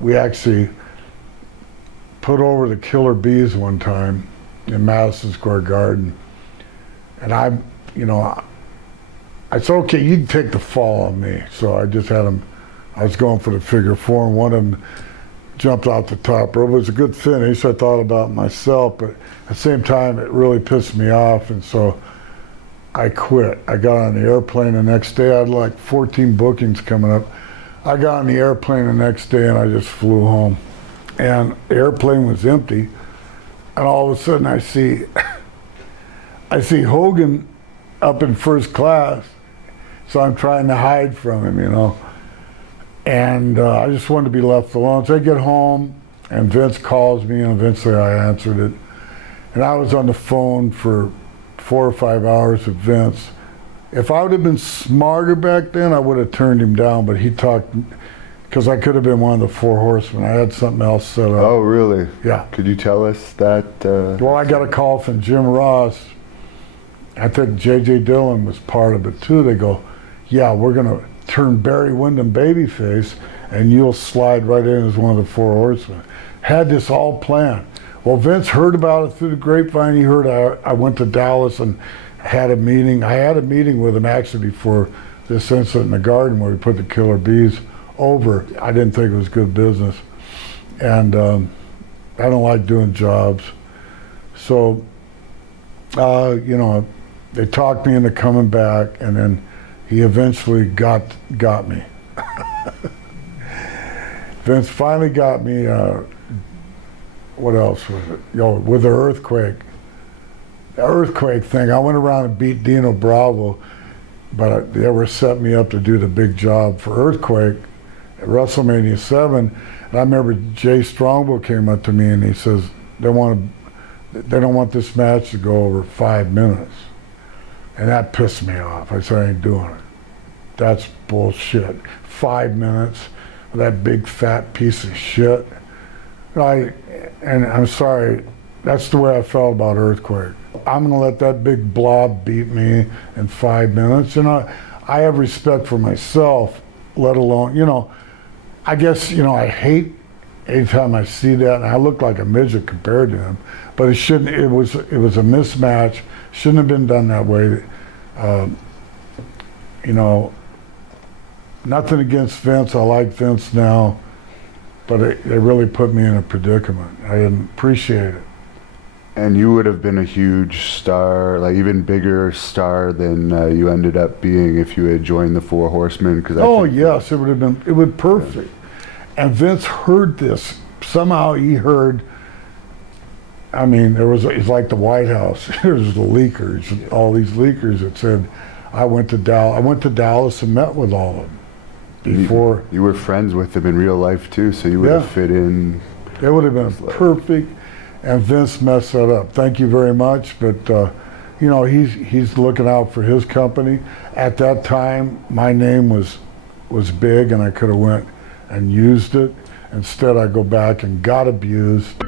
we actually put over the Killer Bees one time in Madison Square Garden. And I said, okay, you can take the fall on me. So I just had them, I was going for the figure four, and one of them jumped out the top rope. It was a good finish. I thought about myself, but at the same time, it really pissed me off, and so I quit. I got on the airplane the next day. I had like 14 bookings coming up. I got on the airplane the next day, and I just flew home. And the airplane was empty, and all of a sudden I see Hogan up in first class, so I'm trying to hide from him, And I just wanted to be left alone. So I get home, and Vince calls me, and eventually I answered it. And I was on the phone for 4 or 5 hours with Vince. If I would have been smarter back then, I would have turned him down, but he talked, because I could have been one of the Four Horsemen. I had something else set up. Oh, really? Yeah. Could you tell us that? Well, I got a call from Jim Ross. I think J.J. Dillon was part of it too. They go, yeah, we're going to turn Barry Windham babyface, and you'll slide right in as one of the Four Horsemen. Had this all planned. Well, Vince heard about it through the grapevine. He heard I went to Dallas and had a meeting. I had a meeting with him actually before this incident in the Garden where we put the Killer Bees over. I didn't think it was good business. And I don't like doing jobs. So, they talked me into coming back, and then he eventually got me. Vince finally got me, what else was it? With the earthquake. The earthquake thing, I went around and beat Dino Bravo, but they were setting me up to do the big job for Earthquake at WrestleMania 7. And I remember Jay Strongbow came up to me and he says, they don't want this match to go over 5 minutes. And that pissed me off. I said, I ain't doing it. That's bullshit. 5 minutes with that big fat piece of shit. And I'm sorry, that's the way I felt about Earthquake. I'm gonna let that big blob beat me in 5 minutes. I have respect for myself, let alone, I guess, I hate anytime I see that, and I look like a midget compared to him, but it was a mismatch, shouldn't have been done that way. Nothing against Vince, I like Vince now, but it really put me in a predicament. I didn't appreciate it. And you would have been a huge star, like even bigger star than you ended up being if you had joined the Four Horsemen. Yes, it would be perfect. And Vince heard this. Somehow he heard, it's like the White House. There's the leakers, all these leakers that said, I went to Dallas and met with all of them before. You were friends with them in real life too, so you would have fit in. It would have been perfect. And Vince messed that up. Thank you very much, but he's looking out for his company. At that time, my name was big, and I could have went and used it. Instead, I go back and got abused.